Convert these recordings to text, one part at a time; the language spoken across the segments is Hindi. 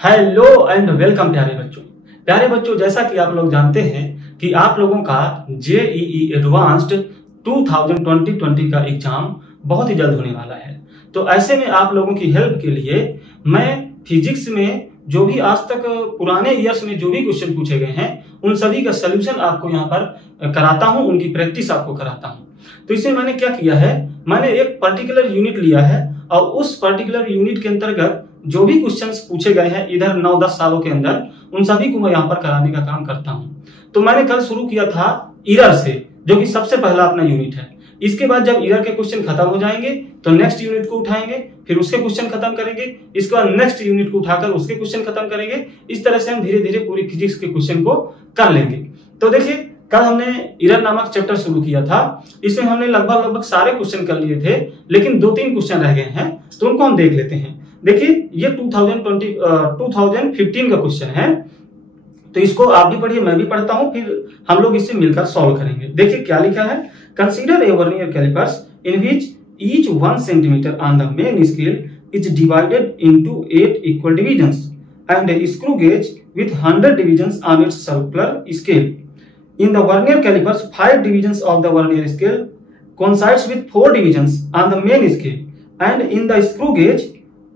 हेलो एंड वेलकम प्यारे बच्चों, जैसा कि आप लोग जानते हैं कि आप लोगों का जेईई एडवांस्ड 2020 का एग्जाम बहुत ही जल्द होने वाला है। तो ऐसे में आप लोगों की हेल्प के लिए मैं फिजिक्स में जो भी आज तक पुराने ईयर्स में जो भी क्वेश्चन पूछे गए हैं उन सभी का सोल्यूशन आपको यहाँ पर कराता हूँ, उनकी प्रैक्टिस आपको कराता हूँ। तो इसमें मैंने क्या किया है, मैंने एक पर्टिकुलर यूनिट लिया है और उस पर्टिकुलर यूनिट के अंतर्गत जो भी क्वेश्चंस पूछे गए हैं इधर 9-10 सालों के अंदर, उन सभी को मैं यहाँ पर कराने का काम करता हूँ। तो मैंने कल शुरू किया था ईरर से, जो कि सबसे पहला अपना यूनिट है। इसके बाद जब ईरर के क्वेश्चन खत्म हो जाएंगे तो नेक्स्ट यूनिट को उठाएंगे, फिर उसके क्वेश्चन खत्म करेंगे, इसके बाद नेक्स्ट यूनिट को उठाकर उसके क्वेश्चन खत्म करेंगे। इस तरह से हम धीरे धीरे पूरी फिजिक्स के क्वेश्चन को कर लेंगे। तो देखिए, कल हमने ईरर नामक चैप्टर शुरू किया था। इसमें हमने लगभग सारे क्वेश्चन कर लिए थे, लेकिन 2-3 क्वेश्चन रह गए हैं, तो उनको हम देख लेते हैं। देखिए, ये 2015 का क्वेश्चन है, तो इसको आप भी पढ़िए, मैं भी पढ़ता हूं, फिर हम लोग इसे मिलकर सॉल्व करेंगे। देखिए क्या लिखा है, consider a vernier callipers in which each 1 centimetre on the main scale is divided into 8 equal divisions and a screw gauge with 100 divisions on its circular scale. In the vernier calipers, 5 divisions of the vernier scale coincides with 4 divisions on the main scale, and in the screw gauge,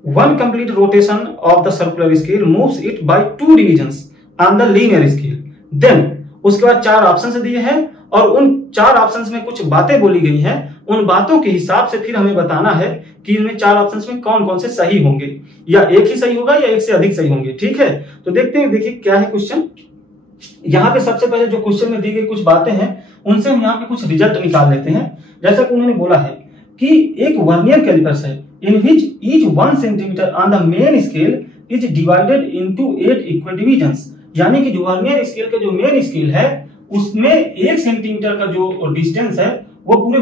1 complete rotation of the circular scale moves it by 2 divisions on the linear scale. Then उसके बाद 4 ऑप्शंस दिए हैं और उन 4 ऑप्शंस में कुछ बातें बोली गई हैं। उन बातों के हिसाब से फिर हमें बताना है कि इनमें 4 ऑप्शंस में कौन कौन से सही होंगे, या एक ही सही होगा या एक से अधिक सही होंगे। ठीक है, तो देखते हैं। देखिए क्या है क्वेश्चन। यहाँ पे सबसे पहले जो क्वेश्चन में दी गई कुछ बातें हैं उनसे हम यहाँ पे कुछ रिजल्ट निकाल लेते हैं। जैसा कि उन्होंने बोला है कि एक वर्नियर कैलिपर्स है in which each 1 centimetre on the main scale is divided into 8 equal divisions. यानी कि जो वर्नियर स्केल का जो मेन स्केल है उसमें 1 सेंटीमीटर का जो डिस्टेंस है वो पूरे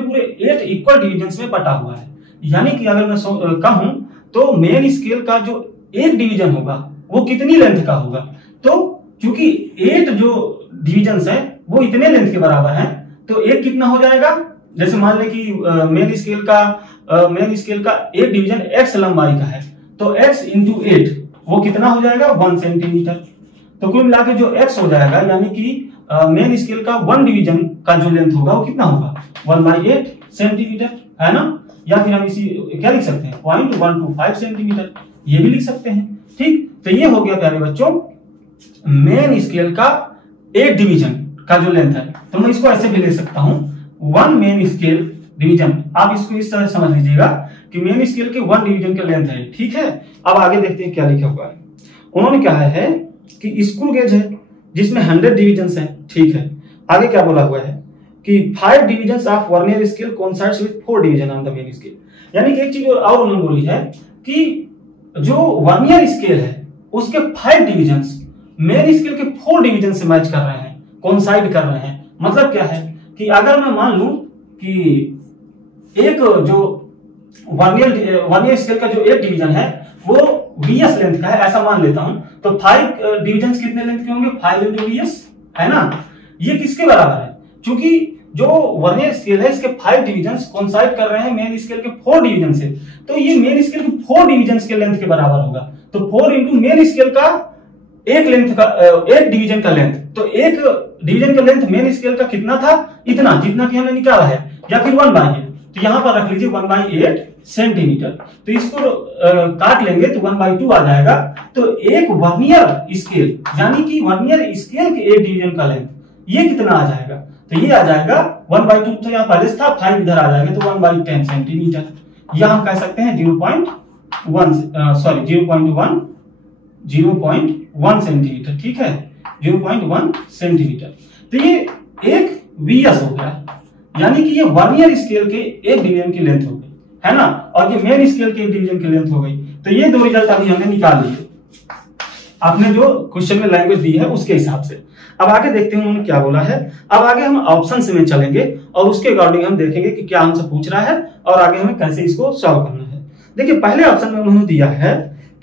8 इक्वल डिविजन्स में बटा हुआ है। यानी कि अगर मैं कहूं तो मेन स्केल का जो एक डिवीजन होगा वो कितनी लेंथ का होगा, तो क्योंकि 8 जो डिविजन्स है वो इतने लेंथ के बराबर है, तो एक कितना हो जाएगा। जैसे मान लें कि मेन स्केल का एक डिवीजन x लंबाई का है, तो x इंटू 8 वो कितना हो जाएगा 1 सेंटीमीटर। तो कुल मिला के जो x हो जाएगा, यानी कि मेन स्केल का 1 डिवीजन का जो लेंथ होगा वो कितना होगा 1/8 सेंटीमीटर, है ना। या फिर हम इसी क्या लिख सकते हैं 0.125 सेंटीमीटर, ये भी लिख सकते हैं। ठीक, तो ये हो गया प्यारे बच्चों मेन स्केल का एक डिवीजन का जो लेंथ है। तो मैं इसको ऐसे भी ले सकता हूं 1 मेन स्केल डिवीजन। आप इसको इस तरह समझ लीजिएगा कि मेन स्केल के 1 डिवीजन का लेंथ है। ठीक है, अब आगे देखते हैं क्या लिखा हुआ है। उन्होंने कहा है कि स्क्रू गेज है जिसमें 100 डिविजन्स हैं। ठीक है, आगे क्या बोला हुआ है कि 5 divisions of vernier scale coincides with 4 division on the main scale. यानी कि एक चीज और उन्होंने बोली है कि जो वर्नियर स्केल है उसके 5 डिविजन्स मेन स्केल के 4 डिवीजन से मैच कर रहे हैं, कोइंसाइड कर रहे हैं। मतलब क्या है कि अगर मैं मान लूं कि एक जो वर्नियर स्केल का जो एक डिवीजन है वो VS लेंथ का है, ऐसा मान लेता हूं, तो 5 डिवीजन कितने लेंथ के होंगे 5 इंटू VS, है ना। ये किसके बराबर है, क्योंकि जो वर्नियर स्केल है इसके 5 डिवीजन कोइंसाइड कर रहे हैं मेन स्केल के 4 डिवीजन से, तो ये मेन स्केल के 4 डिवीजन के लेंथ के बराबर होगा। तो 4 इंटू मेन स्केल का एक लेंथ का एक डिवीजन का लेंथ, तो एक डिवीजन का लेंथ मेन स्केल का कितना था, इतना जितना कि हमने निकाला है, या फिर 1/8। तो यहां पर रख लीजिए 1/8 सेंटीमीटर। तो इसको काट लेंगे तो 1/2 आ जाएगा। तो एक वर्नियर स्केल यानी कि वर्नियर स्केल के एक डिवीजन का लेंथ ये कितना आ जाएगा, तो ये आ जाएगा 1/2। तो यहाँ पहले था 5 इधर आ जाएगा, तो 1/10 सेंटीमीटर, या हम कह सकते हैं 0.1 सेंटीमीटर। ठीक है, 0.1 सेंटीमीटर। तो ये एक VS हो गया, यानी कि ये वर्नियर स्केल के एक डिवीजन की लेंथ हो गई, है ना, और ये मेन स्केल के एक डिवीजन की लेंथ हो गई। तो ये 2 रिजल्ट अभी हमने निकाल लिए आपने जो क्वेश्चन में लैंग्वेज दी है उसके हिसाब से। अब आगे देखते हैं उन्होंने क्या बोला है। अब आगे हम ऑप्शन में चलेंगे और उसके अकॉर्डिंग हम देखेंगे कि क्या हमसे पूछ रहा है और आगे हमें कैसे इसको सॉल्व करना है। देखिए पहले ऑप्शन में उन्होंने दिया है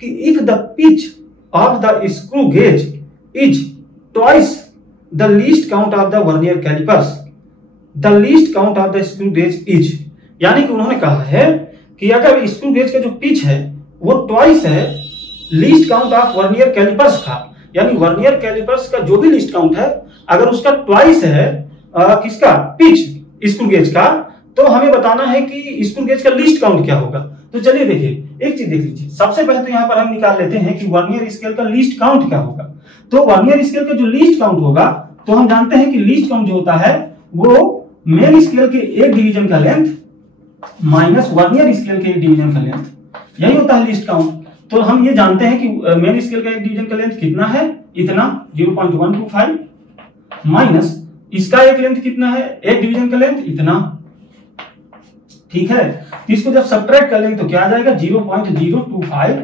कि if the pitch of the screw gauge is twice the least count of the vernier calipers, the least count of the screw gauge is। यानी कि उन्होंने कहा है कि अगर स्क्रू गेज का जो पिच है वो ट्वाइस है least count of vernier callipers था, यानी वर्नियर कैलिपर्स का जो भी लीस्ट काउंट है अगर उसका ट्वाइस है किसका, पिच स्क्रू गेज का, तो हमें बताना है कि स्क्रू गेज का लीस्ट काउंट क्या होगा। तो चलिए देखिए, एक चीज देख लीजिए, सबसे पहले तो यहाँ पर हम निकाल लेते हैं कि वर्नियर स्केल का लीस्ट काउंट क्या होगा। तो वर्नियर स्केल का जो लीस्ट काउंट होगा, तो हम जानते हैं कि लीस्ट काउंट जो होता है वो मेन स्केल के एक डिवीजन का लेंथ माइनस वर्नियर स्केल के एक डिवीजन का लेंथ, यही होता है लीस्ट काउंट। तो हम ये जानते हैं कि मेन स्केल का एक डिवीजन का लेंथ कितना है, इतना 0.125 माइनस इसका एक लेंथ कितना है, एक डिवीजन का लेंथ इतना, ठीक है। तो इसको जब सब्ट्रैक्ट कर लेंगे तो क्या आ जाएगा, 0.025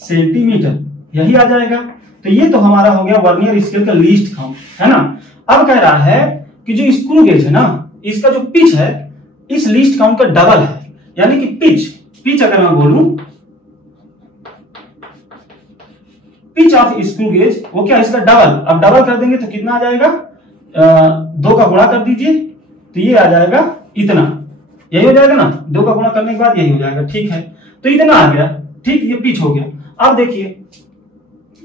सेंटीमीटर, यही आ जाएगा। तो ये तो हमारा हो गया वर्नियर स्केल का लीस्ट काउंट, है ना। अब कह रहा है कि जो स्क्रू गेज है ना, इसका जो पिच है इस लीस्ट काउंट का डबल है, यानी कि पिच अगर मैं बोलूं, पिच ऑफ स्क्रू गेज वो क्या, इसका डबल। अब डबल कर देंगे तो कितना आ जाएगा, 2 का गुणा कर दीजिए तो ये आ जाएगा इतना, यही हो जाएगा ना, 2 का गुणा करने के बाद यही हो जाएगा, ठीक है। तो इतना आ गया, ठीक, ये पिच हो गया। अब देखिए,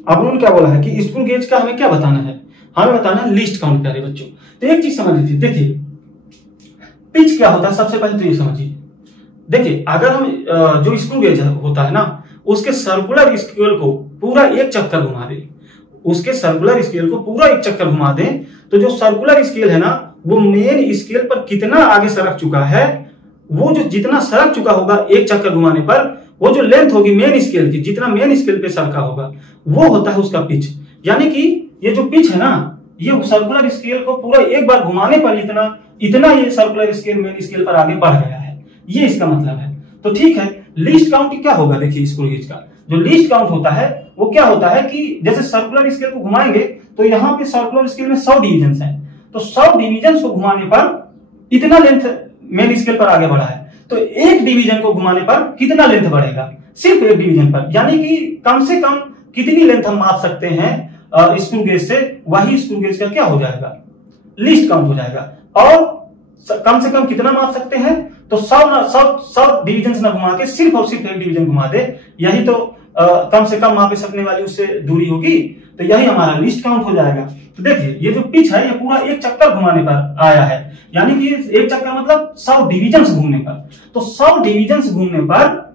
अब उन्होंने क्या बोला है कि स्क्रू गेज का हमें क्या बताना है, हमें बताना है लीस्ट काउंट प्यारे बच्चों। तो एक चीज समझ लीजिए, देखिए पिच क्या होता है, सबसे पहले तो ये समझिए। देखिए अगर हम जो स्क्रू गेज होता है ना, उसके सर्कुलर स्केल को पूरा एक चक्कर घुमा दे, उसके सर्कुलर स्केल को पूरा एक चक्कर घुमा दें, तो जो सर्कुलर स्केल है ना वो मेन स्केल पर कितना आगे सरक चुका है, वो जो जितना सरक चुका होगा एक चक्कर घुमाने पर, वो जो लेंथ होगी मेन स्केल की, जितना मेन स्केल पे सरका होगा वो होता है उसका पिच। यानी कि ये जो पिच है ना, ये सर्कुलर स्केल को पूरा एक बार घुमाने पर इतना ये सर्कुलर स्केल मेन स्केल पर आगे बढ़ गया है, ये इसका मतलब है। तो ठीक है, लीस्ट काउंट क्या होगा, देखिए स्क्रू गेज का जो लीस्ट काउंट होता है वो क्या होता है कि जैसे सर्कुलर स्केल को घुमाएंगे तो यहाँ पे सर्कुलर स्केल में 100 डिविजन हैं, तो 100 डिविजन को घुमाने पर इतना लेंथ मेन स्केल पर आगे बढ़ा है, तो एक डिवीजन को घुमाने पर कितना लेंथ बढ़ेगा, सिर्फ एक डिवीजन पर, यानी कि कम से कम कितनी लेंथ हम माप सकते हैं स्क्रू गेज से, वही स्क्रू गेज का क्या हो जाएगा, लीस्ट काउंट हो जाएगा। और कम से कम कितना माप सकते हैं, तो 100 डिवीजन ना घुमा के सिर्फ और सिर्फ एक डिवीजन घुमा दे, यही तो कम से कम मापे सकने वाली उससे दूरी होगी, तो यही हमारा लीस्ट काउंट हो जाएगा। तो देखिए ये जो पिच है ये पूरा एक चक्कर घुमाने पर आया है, यानी कि एक चक्कर मतलब 100 डिवीजन घूमने पर, तो 100 डिवीजन घूमने पर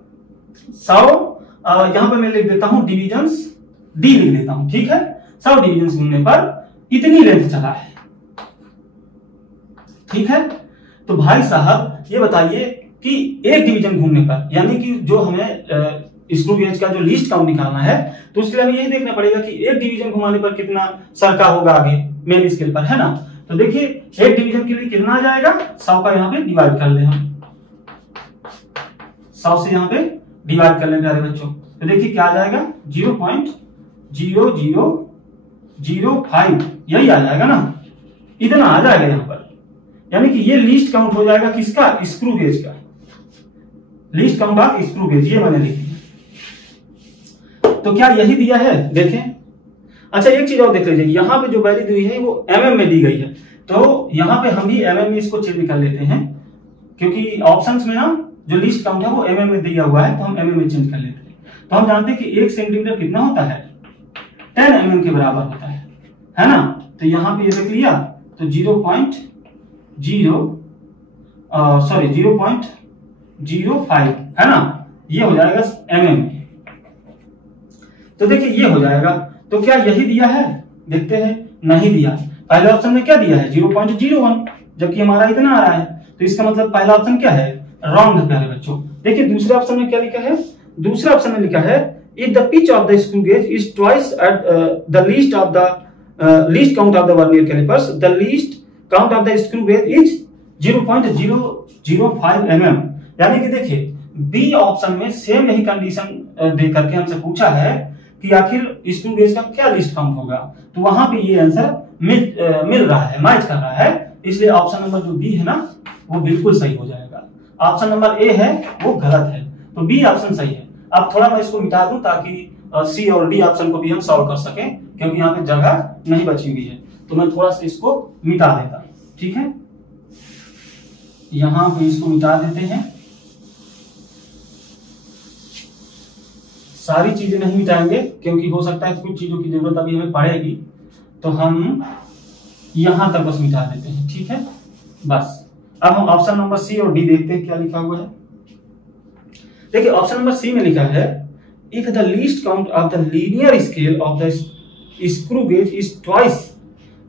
100 यहां पर मैं लिख देता हूं डिवीजन, डी लिख देता हूं, ठीक है। 100 डिवीजन घूमने पर इतनी लेंथ चला है, ठीक है। तो भाई साहब ये बताइए कि एक डिवीजन घूमने पर, यानी कि जो हमें स्क्रू गेज का जो लीस्ट काउंट निकालना है, तो उसके लिए हमें यही देखना पड़ेगा कि एक डिवीजन घुमाने पर कितना सरका होगा आगे मेन स्केल पर, है ना। तो देखिए एक डिवीजन के लिए कितना आ जाएगा, 100 का यहाँ पे डिवाइड कर ले हम, 100 से यहाँ पे डिवाइड कर ले प्यारे बच्चों, तो देखिए क्या आ जाएगा 0.0005, यही आ जाएगा ना, इतना आ जाएगा यहाँ पर, यानी कि ये लीस्ट काउंट हो जाएगा किसका, स्क्रू गेज का, least count of screw gauge, ये मैंने लिख दिया। तो क्या यही दिया है, देखें। अच्छा एक चीज और देख लीजिए, यहाँ पे जो वैल्यू दी है वो mm में दी गई है, तो यहाँ पे हम भी mm में इसको चेंज कर लेते हैं, क्योंकि ऑप्शंस में ना जो लीस्ट काउंट है वो mm में दिया हुआ है, तो हम mm में चेंज कर लेते हैं। तो हम जानते हैं कि 1 सेंटीमीटर कितना होता है, 10 mm के बराबर होता है ना। तो यहाँ पे ये देख लिया, तो 0.05 है ना, ये हो जाएगा mm। तो देखिए ये हो जाएगा, तो क्या यही दिया है, देखते हैं, नहीं दिया। पहले ऑप्शन में क्या दिया है 0.01, जबकि हमारा इतना आ रहा है, तो इसका मतलब पहला ऑप्शन क्या है, रॉन्ग है प्यारे बच्चों। देखिए दूसरे ऑप्शन में क्या लिखा है, दूसरे ऑप्शन में लिखा है if the pitch of the screw gauge is twice at the least of the least count of the vernier callipers, the least count of the screw gauge is 0.005 mm। यानी कि देखिए बी ऑप्शन में सेम यही कंडीशन दे करके हमसे पूछा है कि आखिर स्क्रू गेज का क्या लीस्ट काउंट होगा, तो वहां पे ये आंसर मिल रहा है, मैच कर रहा है, इसलिए ऑप्शन नंबर जो बी है ना वो बिल्कुल सही हो जाएगा। ऑप्शन नंबर ए है वो गलत है, तो बी ऑप्शन सही है। अब थोड़ा मैं इसको मिटा दूं ताकि सी और डी ऑप्शन को भी हम सॉल्व कर सकें, क्योंकि यहाँ पे जगह नहीं बची हुई है, तो मैं थोड़ा सा इसको मिटा देता, ठीक है। यहां पे इसको मिटा देते हैं, सारी चीजें नहीं मिटाएंगे क्योंकि हो सकता है कुछ चीजों की जरूरत अभी हमें पड़ेगी, तो हम यहां तक बस मिटा देते हैं, ठीक है बस। अब हम ऑप्शन नंबर सी और डी देखते हैं क्या लिखा हुआ है। देखिए ऑप्शन नंबर सी में लिखा है if the least count of the linear scale of the screw gauge is twice.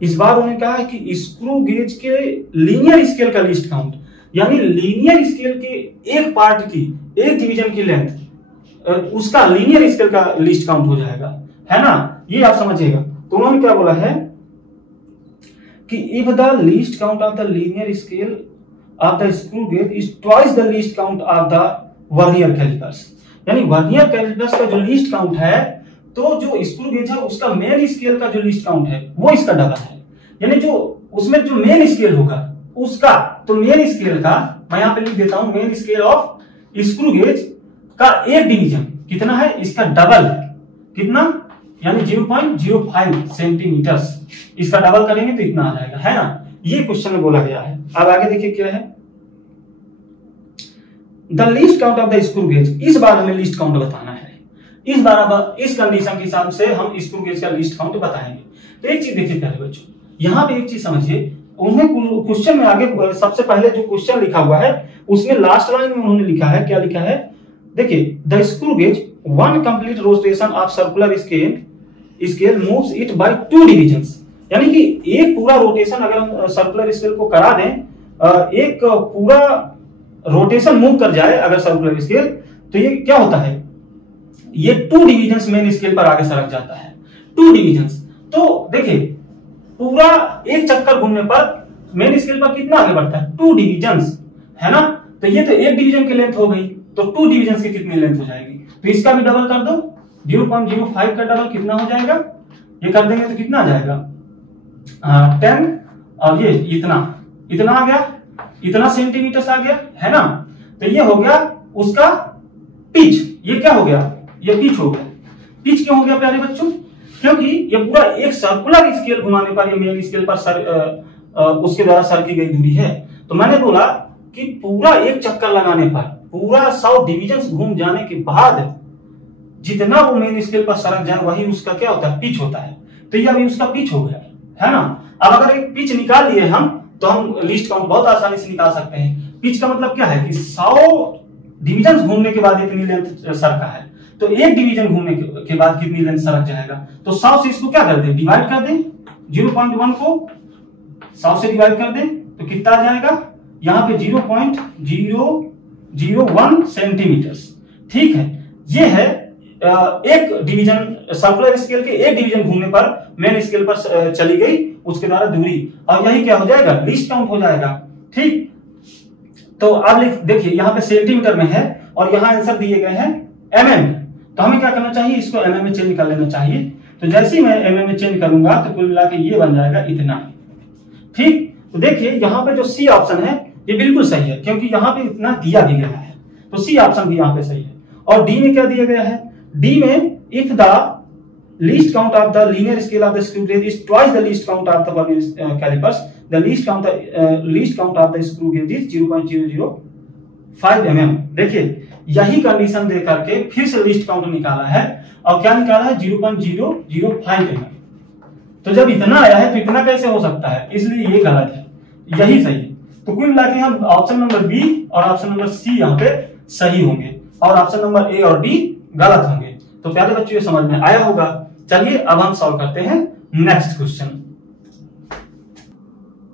इस बार उन्होंने कहा है कि स्क्रू गेज के लीनियर स्केल का लीस्ट काउंट, यानी लीनियर स्केल के एक पार्ट की, एक डिवीजन की लेंथ, उसका लीनियर स्केल का लीस्ट काउंट हो जाएगा, है ना, ये आप समझिएगा। तो उन्होंने क्या बोला है कि if the least count of the linear scale of the screw gauge is twice the least count of the vernier callipers, यानी वर्नियर कैलिपर्स का जो लीस्ट काउंट है, तो जो स्क्रू गेज है उसका मेन स्केल का जो लीस्ट काउंट है वो इसका डबल है, यानी जो उसमें जो मेन स्केल होगा उसका, तो मेन स्केल का मैं यहां पे लिख देता हूं, main scale of screw gauge का एक डिवीजन कितना है, इसका डबल कितना, यानी 0.05 सेंटीमीटर्स, इसका डबल करेंगे तो इतना आ जाएगा, है ना, ये क्वेश्चन में बोला गया है। अब आगे देखिए क्या है, the least count of the screw gauge, इस बार हमें लीस्ट काउंट बताना है, इस बार इस कंडीशन के हिसाब से हम स्क्रू गेज का लीस्ट काउंट बताएंगे। तो एक चीज देखिए प्यारे बच्चों, यहाँ पे एक चीज समझिए, उन्हें क्वेश्चन में आगे सबसे पहले जो क्वेश्चन लिखा हुआ है उसमें लास्ट लाइन में उन्होंने लिखा है, क्या लिखा है, देखिए the screw gauge one complete rotation of circular scale moves it by 2 divisions, यानी कि एक पूरा रोटेशन अगर हम सर्कुलर स्केल को करा दें, एक पूरा रोटेशन मूव कर जाए अगर सर्कुलर स्केल, तो ये क्या होता है, ये 2 डिविजन्स मेन स्केल पर आगे सरक जाता है, 2 डिविजन्स। तो देखिए पूरा एक चक्कर घूमने पर मेन स्केल पर कितना आगे बढ़ता है, 2 डिविजन्स, है ना, तो ये तो एक डिवीजन की लेंथ हो गई, तो 2 डिविजन्स की कितनी लेंथ हो जाएगी, तो इसका भी डबल कर दो, 0.05 का डबल कितना हो जाएगा, ये कर देंगे तो कितना आ जाएगा 10, और ये इतना आ गया, इतना सेंटीमीटर आ गया, है ना, तो ये हो गया उसका पिच, ये क्या हो गया, ये पिच हो गया। पिच क्यों हो गया प्यारे बच्चों, क्योंकि ये पूरा एक सर्कुलर स्केल घुमाने पर, ये मेन स्केल पर उसके द्वारा सर की गई दूरी है। तो मैंने बोला कि पूरा एक चक्कर लगाने पर, पूरा 100 डिविजन्स घूम जाने के बाद जितना वो मेन स्केल पर सरक जाए वही उसका क्या होता है, पिच होता है। तो ये अभी उसका पिच हो गया, है ना। अब अगर एक पिच निकाल लिए हम, तो हम लिस्ट काउंट बहुत आसानी से निकाल सकते हैं। पिच का मतलब क्या है कि 100 डिविजन घूमने के बाद इतनी लेंथ सरका है, तो एक डिवीजन घूमने के बाद कितनी लेंथ सरक जाएगा, तो 100 से इसको क्या कर दें, डिवाइड कर दें, 0.1 को 100 से डिवाइड कर दें तो कितना आ जाएगा, यहाँ पे 0.001 सेंटीमीटर, ठीक है। ये है एक डिवीजन, सर्कुलर स्केल के एक डिवीजन घूमने पर मेन स्केल पर चली गई उसके द्वारा दूरी, और यही क्या हो जाएगा, लीस्ट काउंट हो जाएगा, ठीक। तो अब देखिए यहाँ पे सेंटीमीटर में है और यहाँ आंसर दिए गए हैं mm, तो हमें क्या करना चाहिए, इसको mm में चेंज कर लेना चाहिए। तो जैसे ही मैं mm में चेंज करूंगा तो कुल मिला के ये बन जाएगा इतना, ठीक। तो देखिए यहाँ पे जो सी ऑप्शन है ये बिल्कुल सही है, क्योंकि यहाँ पे इतना दिया भी गया है, तो सी ऑप्शन भी यहाँ पे सही है। और डी में क्या दिया गया है, डी में if the least count of the linear scale of the screw gauge is twice the least count of the vernier callipers, the least count of the screw gauge is 0.005 mm। देखिए यही कंडीशन दे करके फिर से लिस्ट काउंट निकाला है, और क्या निकाला है, 0.005 mm। तो जब इतना आया है तो इतना कैसे हो सकता है, इसलिए ये गलत है, यही सही है। तो कुल मिला के हम ऑप्शन नंबर बी और ऑप्शन नंबर सी यहाँ पे सही होंगे, और ऑप्शन नंबर ए और डी गलत होंगे। तो प्यारे बच्चों ये समझ में आया होगा। चलिए अब हम सॉल्व करते हैं नेक्स्ट क्वेश्चन।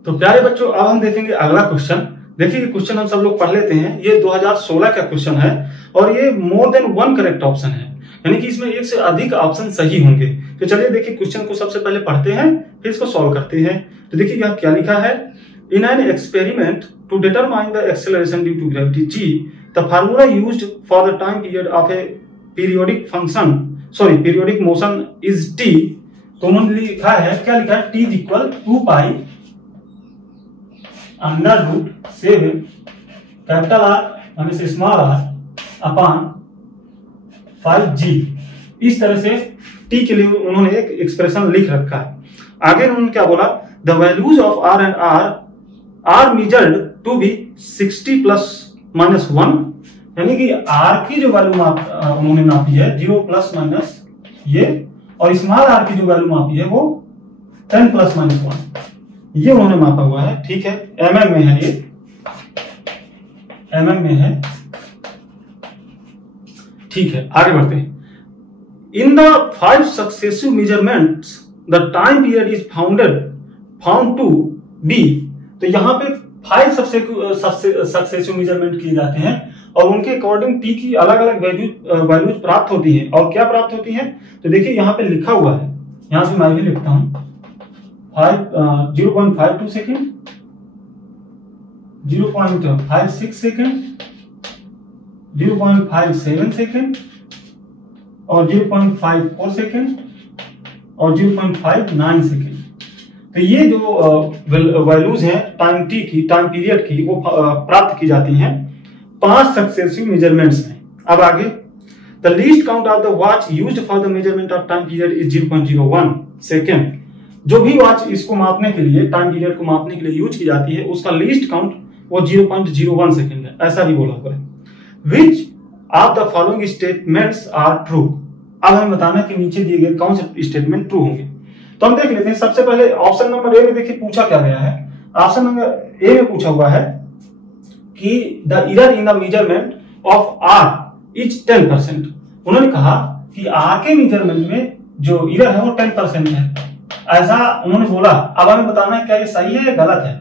तो प्यारे बच्चों अब हम देखेंगे अगला क्वेश्चन। देखिए क्वेश्चन हम सब लोग पढ़ लेते हैं, ये 2016 का क्वेश्चन है और ये मोर देन 1 करेक्ट ऑप्शन है, यानी कि इसमें एक से अधिक ऑप्शन सही होंगे। तो चलिए देखिए क्वेश्चन को सबसे पहले पढ़ते हैं फिर इसको सॉल्व करते हैं। तो देखिए यहाँ क्या लिखा है, in an experiment to determine the acceleration due to gravity g, the formula used for the time period of a periodic motion is t। तो उन्होंने लिखा है, क्या लिखा है, t is equal 2 pi √7 capital R minus small r upon 5g। इस तरह से t के लिए उन्होंने एक एक्सप्रेशन लिख रखा है। आगे उन्होंने क्या बोला, the values of r and r measured to be 60 ± 1 यानी कि आर की जो वैल्यू उन्होंने नापी है 0 प्लस माइनस ये, और स्मॉल आर की जो वैल्यू मापी है वो 10 प्लस माइनस 1, ये उन्होंने मापा हुआ है। ठीक है, mm में है, ये mm में है। ठीक है, आगे बढ़ते हैं। In the 5 successive measurements the time period is found to be. तो यहाँ पे 5 सक्सेसिव मेजरमेंट किए जाते हैं और उनके अकॉर्डिंग टी की अलग अलग वैल्यूज प्राप्त होती हैं। और क्या प्राप्त होती हैं, तो देखिए यहाँ पे लिखा हुआ है, यहाँ से मैं भी लिखता हूं 0.52 सेकेंड, 0.56 सेकेंड, 0.57 सेकेंड और 0.54 सेकेंड और 0.59 सेकेंड। तो ये जो वैल्यूज हैं टाइम टी की, टाइम पीरियड की, वो प्राप्त की जाती हैं 5 सक्सेसिव मेजरमेंट्स में। अब आगे, the least count of the watch used for the measurement of time period is 0.01 second. जो भी वॉच इसको मापने के लिए, टाइम पीरियड को मापने के लिए यूज की जाती है, उसका लीस्ट काउंट वो 0.01 सेकेंड है, ऐसा भी बोला हुआ है। Which of the following statements are true. अब हमें बताना कि नीचे दिए गए कौन से स्टेटमेंट ट्रू होंगे। तो हम देख लेते हैं। सबसे पहले ऑप्शन नंबर ए में देखिए पूछा क्या गया है। ऑप्शन नंबर ए में पूछा हुआ है कि the error in the measurement of R is 10%। उन्होंने कहा कि आर के मेजरमेंट में जो एरर है वो 10% है, ऐसा उन्होंने बोला। अब हमें बताना है क्या ये सही है या गलत है।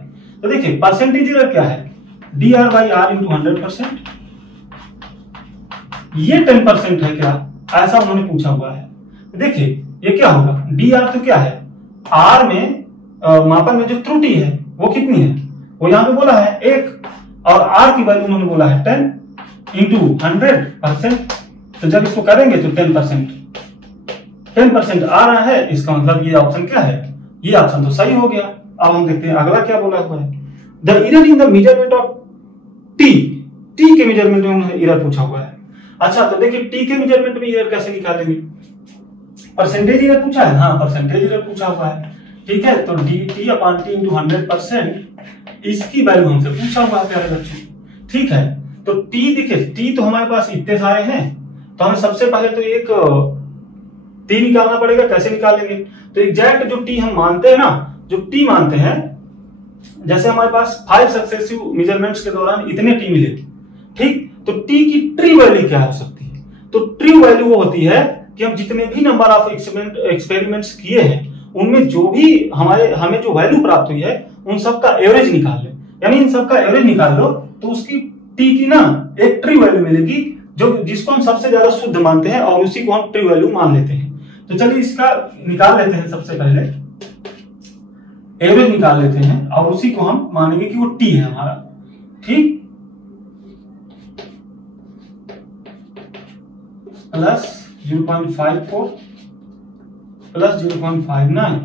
तो देखिए परसेंटेज एरर क्या है, dr by r into 100%, ये 10% है क्या, ऐसा उन्होंने पूछा हुआ है। देखिए ये क्या होगा, dr तो क्या है, r में मापन में जो त्रुटि है वो कितनी है, वो यहाँ पे बोला है 1, और r की वैल्यू उन्होंने बोला है 10 into 100%। तो जब इसको करेंगे तो 10% आ रहा है, इसका मतलब ये ऑप्शन क्या है, ये ऑप्शन तो सही हो गया। अब हम देखते हैं अगला क्या बोला हुआ है। The error in the measurement of T, T के मेजरमेंट में उन्होंने एरर पूछा हुआ है। अच्छा तो देखिए टी के मेजरमेंट में एरर कैसे निकालेंगे, परसेंटेज एरर पूछा है, हाँ परसेंटेज एरर पूछा हुआ है। ठीक है, तो dt अपॉन t into 100%, इसकी वैल्यू हमसे पूछा हुआ है प्यारे बच्चों। ठीक है, तो t देखिए, t तो हमारे पास इतने सारे हैं, तो हमें सबसे पहले तो एक t निकालना पड़ेगा। कैसे निकालेंगे, तो एग्जैक्ट जो t हम मानते हैं ना, जो t मानते हैं, जैसे हमारे पास 5 सक्सेसिव मेजरमेंट्स के दौरान इतने t मिले, ठीक, तो t की ट्री वैल्यू क्या हो सकती है, तो ट्री वैल्यू वो होती है कि हम जितने भी नंबर ऑफ एक्सपेरिमेंट्स किए हैं उनमें जो भी हमें जो वैल्यू प्राप्त हुई है उन सब का एवरेज निकाल ले, यानी इन सब का एवरेज निकाल लो तो उसकी t की ना एक ट्री वैल्यू मिलेगी, जो जिसको हम सबसे ज्यादा शुद्ध मानते हैं और उसी को हम ट्री वैल्यू मान लेते हैं। तो चलिए इसका निकाल लेते हैं, सबसे पहले एवरेज निकाल लेते हैं और उसी को हम मानेंगे कि वो t है हमारा। ठीक, प्लस 0.54 प्लस 0.59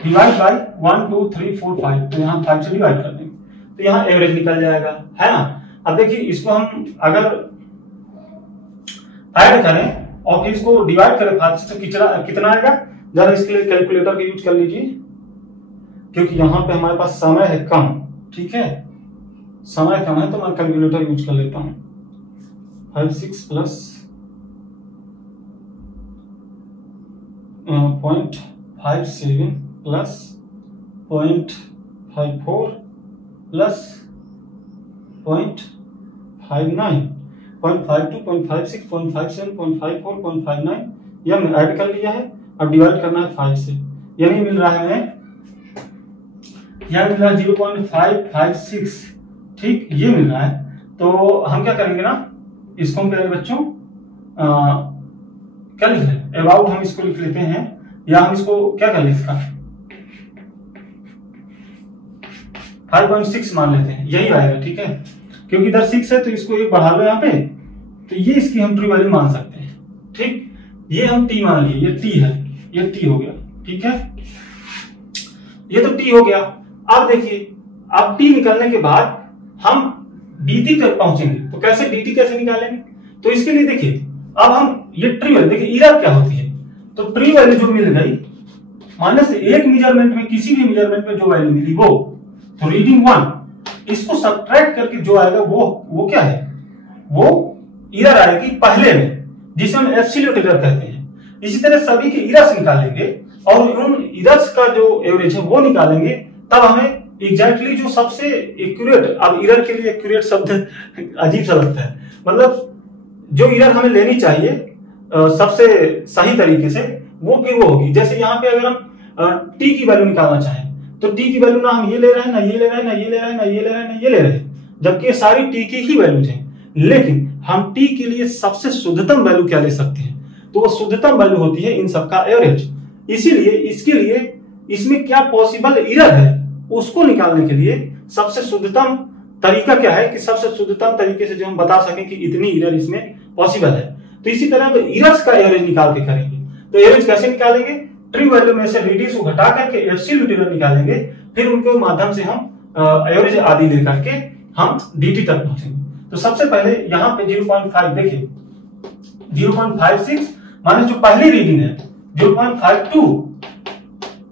डिवाइड बाई 1 2 3 4 5, तो यहाँ 5 से डिवाइड कर देंगे तो यहाँ एवरेज निकल जाएगा, है ना। अब देखिए इसको हम अगर ऐड करें और फिर इसको डिवाइड करें 5 से तो कितना आएगा, जरा इसके लिए कैलकुलेटर का यूज कर लीजिए, क्योंकि यहाँ पे हमारे पास समय है कम। ठीक है, समय कम है तो मैं कैलकुलेटर यूज कर लेता हूँ। 56 प्लस 0.57 प्लस 0.54 प्लस 0.59, 0.52, 0.56, 0.57, 0.54, 0.59 ये हमने ऐड कर लिया है। अब डिवाइड करना है 5 से, यानी मिल रहा है हमें, यहाँ मिल रहा है 0.556। ठीक, ये मिल रहा है। तो हम क्या करेंगे ना, इसको हम प्यारे बच्चों क्या लिख रहे हैं, अबाउट हम इसको लिख लेते हैं, या हम इसको क्या कर लें, इसका 5.6 मान लेते हैं, यही आएगा। ठीक है, क्योंकि इधर 6 है तो इसको एक बढ़ा लो यहाँ पे, तो ये इसकी हम ट्रू वैल्यू मान सकते हैं। ठीक, ये हम t मान लिए, ये t है, ये t हो गया। ठीक है, ये तो t हो गया। अब देखिए, अब t निकलने के बाद हम dt तक पहुंचेंगे, तो कैसे dt कैसे निकालेंगे, तो इसके लिए देखिए अब हम ये ट्री वैल्यू, देखिए एरर क्या होती है, तो ट्री वैल्यू जो मिल गई माइनस एक मेजरमेंट में, किसी भी मेजरमेंट में जो वैल्यू मिली वो, तो रीडिंग 1, इसको सब्ट्रैक्ट करके जो आएगा वो क्या है, वो एरर आएगी पहले में, जिसे हम एब्सोल्यूट एरर कहते हैं। इसी तरह सभी के एरर्स निकालेंगे और उन एरर्स का जो एवरेज है वो निकालेंगे, तब हमें एग्जैक्टली जो सबसे एक्यूरेट, अब एरर के लिए एक्यूरेट शब्द अजीब सा लगता है, मतलब जो एरर हमें लेनी चाहिए सबसे सही तरीके से, वो फिर वो होगी। जैसे यहाँ पे अगर हम टी की वैल्यू निकालना चाहें तो टी की वैल्यू ना हम ये ले रहे हैं, ना ये ले रहे हैं, ना ये ले रहे हैं, ना ये ले रहे हैं, ना ये ले रहे हैं, जबकि ये सारी टी की ही वैल्यूज हैं। लेकिन हम टी के लिए सबसे शुद्धतम वैल्यू क्या ले सकते हैं, तो वो शुद्धतम वैल्यू होती है इन सबका एवरेज। इसीलिए इसके लिए इसमें क्या पॉसिबल एरर है उसको निकालने के लिए सबसे शुद्धतम तरीका क्या है कि सबसे शुद्धतम तरीके से जो हम बता सकें कि इतनी एरर इसमें पॉसिबल है। तो इसी तरह एरर्स का एवरेज निकाल के करेंगे। तो एवरेज कैसे निकालेंगे, ट्रू वैल्यू में से रेडियस को घटा करके एब्सोल्यूट एरर निकालेंगे, फिर उनके माध्यम से हम एवरेज आदि लेकर के हम डीटी तक पहुंचेंगे। तो सबसे पहले यहाँ पे 0.5 देखिए, 0.56 माने जो पहली रीडिंग है 0.52,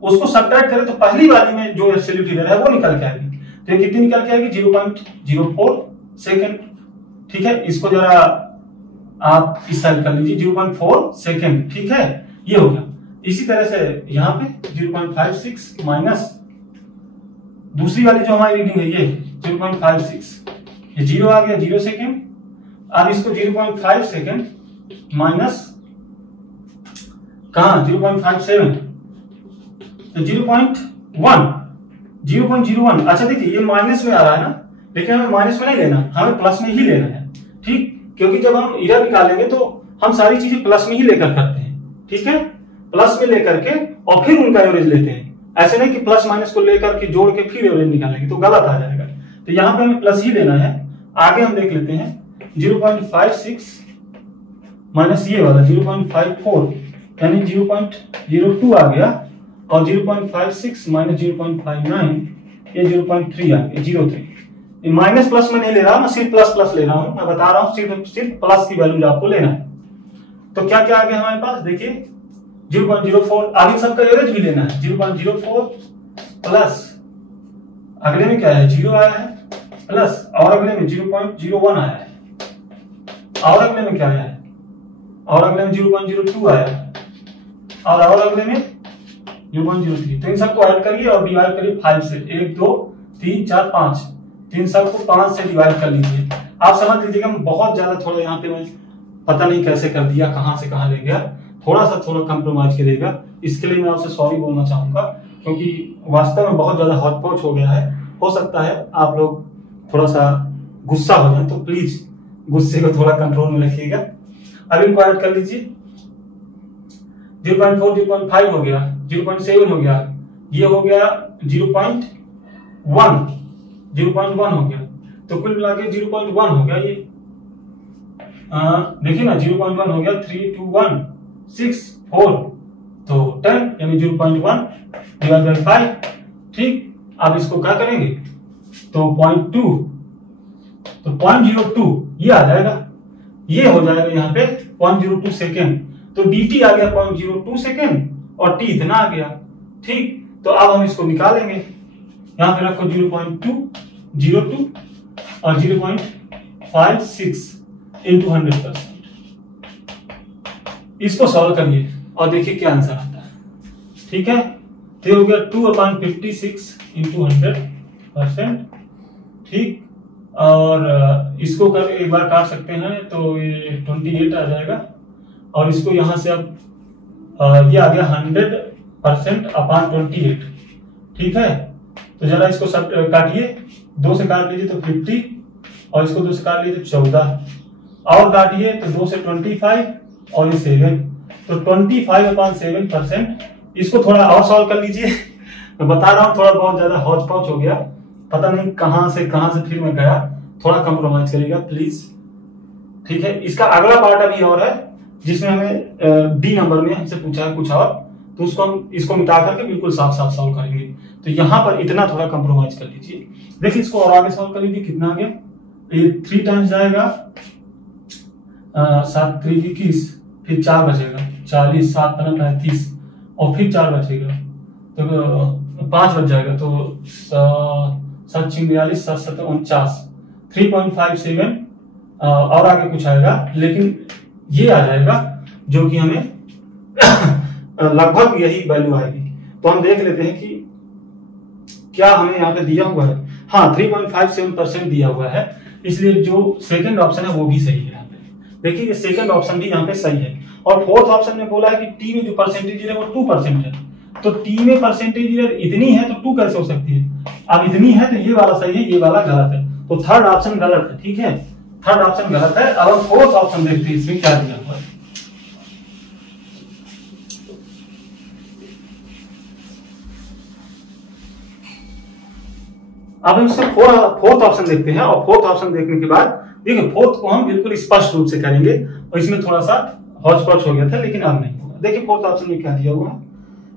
उसको सब्ट्रैक्ट करें तो पहली वाली में जो एब्सोल्यूट एरर है वो निकल के आएगी। तो ये कितनी निकल के आएगी, 0.04 सेकेंड। ठीक है, इसको जरा आप इस साइड कर लीजिए, 0.4 सेकेंड। ठीक है, ये हो गया। इसी तरह से यहाँ पे 0.56 माइनस दूसरी वाली जो हमारी रीडिंग है ये 0.56, ये 0 आ गया, 0 सेकेंड। अब इसको 0.5 सेकेंड माइनस कहा 0.57, तो 0.01। अच्छा देखिए ये माइनस में आ रहा है ना, लेकिन हमें माइनस में नहीं लेना, हमें प्लस में ही लेना है। ठीक, क्योंकि जब हम एरर निकालेंगे तो हम सारी चीजें प्लस में ही लेकर करते हैं। ठीक है, प्लस में लेकर के और फिर उनका एवरेज लेते हैं। ऐसे नहीं कि प्लस माइनस को लेकर के जोड़ के फिर एवरेज निकालेंगे तो गलत आ जाएगा। तो यहाँ पे हमें प्लस ही लेना है। आगे हम देख लेते हैं 0.56 माइनस ये वाला 0.54 यानी 0.02 आ गया, और 0.56 माइनस 0.59 ये 0.3 आ गया, 0.3। माइनस प्लस में नहीं ले रहा, मैं सिर्फ प्लस प्लस ले रहा हूं, मैं बता रहा हूं सिर्फ प्लस की वैल्यू आपको लेना है। तो क्या क्या आ गया हमारे पास, देखिए 0.04, आगे सबका एवरेज भी लेना है। 0.04 प्लस अगले में क्या है 0 आया है, प्लस और अगले में 0.01 आया है, और अगले में क्या आया है, और अगले में 0.02 आया है, और अगले में 0.03। तो इन सबको ऐड करिए और डिवाइड करिए 5 से, 1 2 3 4 5, तो इन सबको 5 से डिवाइड कर लीजिए। आप समझ लीजिएगा बहुत ज्यादा थोड़ा यहाँ पे मैं पता नहीं कैसे कर दिया, कहां से कहां ले गया, थोड़ा कंप्रोमाइज करेगा, इसके लिए मैं आपसे सॉरी बोलना चाहूंगा, क्योंकि वास्तव में बहुत ज्यादा हॉट हो गया है। हो सकता है आप लोग थोड़ा सा गुस्सा हो जाए, तो प्लीज गुस्से को थोड़ा कंट्रोल में रखिएगा। अब इनको ऐड कर लीजिए, 0.4 0.5 हो गया, 0.7 हो गया, ये हो गया 0.1 हो गया, तो कुल मिला के 0.1 हो गया। ये देखिए ना 0.1 हो गया, 3 2 1 6 4, तो 10 यानी 0.1 डिवाइड बाई 5। ठीक, अब इसको क्या करेंगे तो 0.2, तो 0.02 ये आ जाएगा, ये हो जाएगा यहाँ पे 0.02 सेकेंड। तो dt आ गया 0.02 सेकेंड और t इतना आ गया। ठीक, तो अब हम इसको निकालेंगे, यहाँ पे रखो 0.202 और 0.56 इंटू 100%। इसको सॉल्व करिए और देखिए क्या आंसर आता है। ठीक है, तो हो गया 2/56 इंटू 100%। ठीक, और इसको कर एक बार काट सकते हैं तो ये 28 आ जाएगा, और इसको यहां से अब ये आ गया 100% अपॉन 28। ठीक है, तो जरा इसको सब काटिए, 2 से काट लीजिए तो 50, और इसको 2 से काट लीजिए तो 14, और काटिए तो 2 से 25 और ये 7, तो 25/7%। इसको थोड़ा और सॉल्व कर लीजिए। मैं बता रहा हूँ थोड़ा बहुत ज्यादा हौच पौच हो गया, पता नहीं कहां से फिर मैं गया, थोड़ा कंप्रोमाइज करिएगा प्लीज। ठीक है, इसका अगला पार्ट अभी और है जिसमें हमें डी नंबर में हमसे पूछा है कुछ और, तो उसको हम इसको मिटा करके बिल्कुल साफ साफ सॉल्व करेंगे। तो यहाँ पर इतना थोड़ा कंप्रोमाइज कर लीजिए। देखिए इसको और आगे सॉल्व कर लीजिए, कितना आ गया, ये 3 टाइम्स जाएगा, 7 3 21, फिर 4 बचेगा 40, 7 15 35, और फिर 4 बचेगा तो 5 बच जाएगा, तो 7 6 42 7 7 49, 3.57 और आगे कुछ आएगा, लेकिन ये आ जाएगा जो कि हमें लगभग यही वैल्यू आएगी। तो हम देख लेते हैं कि क्या हमें यहाँ पे दिया हुआ है। हाँ, 3.57% दिया हुआ है, इसलिए जो सेकंड ऑप्शन है वो भी सही है। यहाँ पे देखिए सेकंड ऑप्शन भी यहाँ पे सही है। और फोर्थ ऑप्शन में बोला है कि टी में जो परसेंटेज है वो 2% है, तो टी में परसेंटेज इतनी है तो 2 कैसे हो सकती है? अब इतनी है तो ये वाला सही है, ये वाला गलत है, तो थर्ड ऑप्शन गलत है। ठीक है, थर्ड ऑप्शन गलत है। अब हम फोर्थ ऑप्शन देखते हैं इसमें क्या दिया हुआ है। अब हम इसका फोर्थ ऑप्शन देखते हैं, और फोर्थ ऑप्शन देखने के बाद देखिए फोर्थ को हम बिल्कुल स्पष्ट रूप से करेंगे, और इसमें थोड़ा सा हौच पौच हो गया था लेकिन अब नहीं होगा। देखिए फोर्थ ऑप्शन में क्या दिया हुआ है,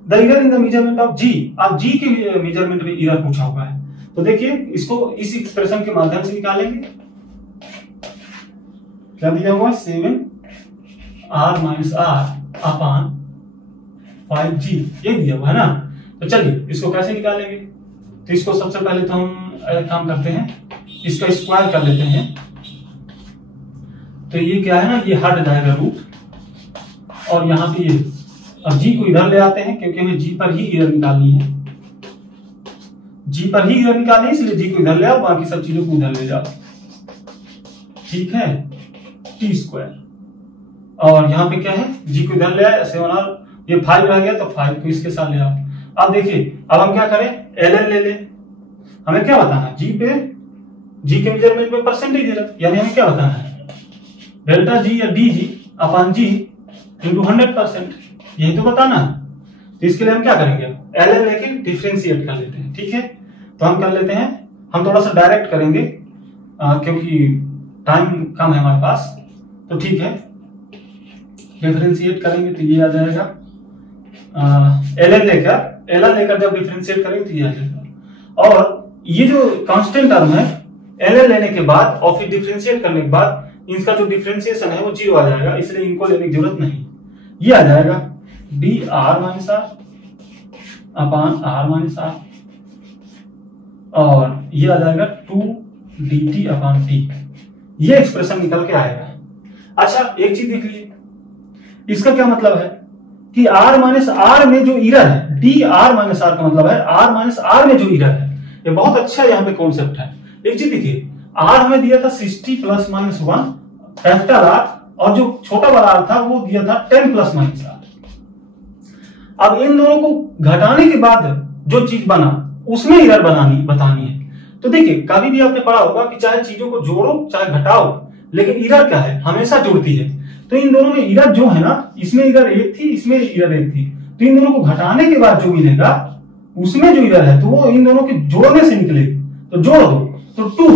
the error in the measurement of जी। अब जी के मेजरमेंट में एरर पूछा हुआ है, तो देखिए इसको इस एक्सप्रेशन के माध्यम से निकालेंगे। क्या दिया हुआ है, 7r-r/5g, ये दिया हुआ है ना। तो चलिए इसको कैसे निकालेंगे, तो इसको सबसे पहले तो हम एक काम करते हैं, इसका स्क्वायर कर लेते हैं। तो ये क्या है ना, ये हट जाएगा रूट, और यहाँ पे ये, अब जी को इधर ले आते हैं क्योंकि हमें जी पर ही एरर निकालनी है, जी पर ही एरर निकालनी है, इसलिए जी को इधर ले आओ, बाकी सब चीजों को उधर ले जाओ। ठीक है, टी स्क्वायर, और यहाँ पे क्या है, जी को इधर ले आए, 7r, ये 5 रह गया तो 5 को इसके साथ ले आओ। अब देखिए अब हम क्या करें, एल ले ले, हमें क्या बताना है, जी पे, जी के मेजरमेंट में परसेंटेज एरर, यानी हमें क्या बताना है, डेल्टा जी या डी जी अपॉन जी इंटू 100%, यही तो बताना है। तो इसके लिए हम क्या करेंगे, एल लेके डिफरेंशिएट कर लेते हैं। ठीक है, तो हम कर लेते हैं, हम थोड़ा सा डायरेक्ट करेंगे क्योंकि टाइम कम है हमारे पास, तो ठीक है डिफरेंशिएट करेंगे तो ये आ जाएगा, एल लेकर जब डिफरेंशिएट करेंगे तो ये आ जाएगा। और ये जो कांस्टेंट टर्म है एल लेने के बाद और फिर डिफरेंशिएट करने के बाद इनका जो डिफरेंशिएशन है वो 0 आ जाएगा, इसलिए इनको लेने की जरूरत नहीं। ये आ जाएगा dr-r अपॉन r-r, और ये आ जाएगा 2dt अपॉन t। ये एक्सप्रेशन निकल के आएगा। अच्छा एक चीज देख लीजिए, इसका क्या मतलब है कि r-r में जो एरर है, dr-r का मतलब है r-r में जो एरर है, ये बहुत अच्छा यहाँ पे कॉन्सेप्ट है। एक चीज देखिए, r हमें दिया था 60 ± 1 कैपिटल R, और जो छोटा वाला r था वो दिया था 10 ± R। अब इन दोनों को घटाने के बाद जो चीज बना उसमें एरर बतानी है। तो देखिए कभी भी आपने पढ़ा होगा कि चाहे चीजों को जोड़ो चाहे घटाओ, लेकिन एरर क्या है, हमेशा जुड़ती है। तो इन दोनों में एरर जो है ना, इसमें एरर एक थी, इसमें एरर एक थी, तो इन दोनों को घटाने के बाद जो मिलेगा उसमें जो एरर है तो वो इन दोनों के जोड़ने से निकलेगी। तो जोड़ दो तो 2,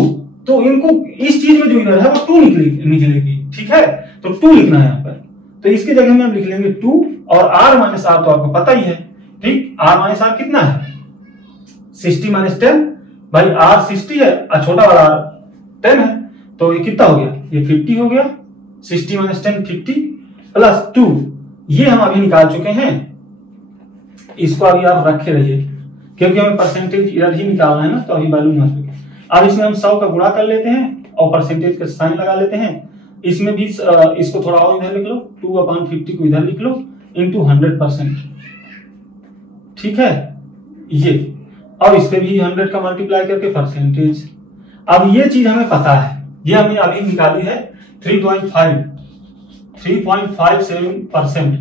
तो इनको इस चीज में जो एरर है वो 2 निकलेगी। ठीक है, तो 2 लिखना है यहाँ पर, तो इसकी जगह में हम लिख लेंगे 2, और r-r तो आपको पता ही है। ठीक, r-r कितना है, 60 - 10, भाई r 60 है और छोटा वाला r 10 है, तो ये कितना हो गया, ये 50 हो गया। 60 - 10 50 प्लस 2, ये हम अभी निकाल चुके हैं। इसको अभी आप रखे रहिए क्योंकि हमें परसेंटेज एरर ही निकालना है ना, तो अभी वैल्यू मत रखिए। अब इसमें हम 100 का गुणा कर लेते हैं और परसेंटेज का साइन लगा लेते हैं। इसमें भी इसको थोड़ा और इधर लिख लो, 2/50 को इधर लिख लो इंटू 100%। ठीक है, ये, और इस पे भी 100 का मल्टीप्लाई करके परसेंटेज। अब ये चीज हमें पता है, ये हमने अभी निकाली है 3.57%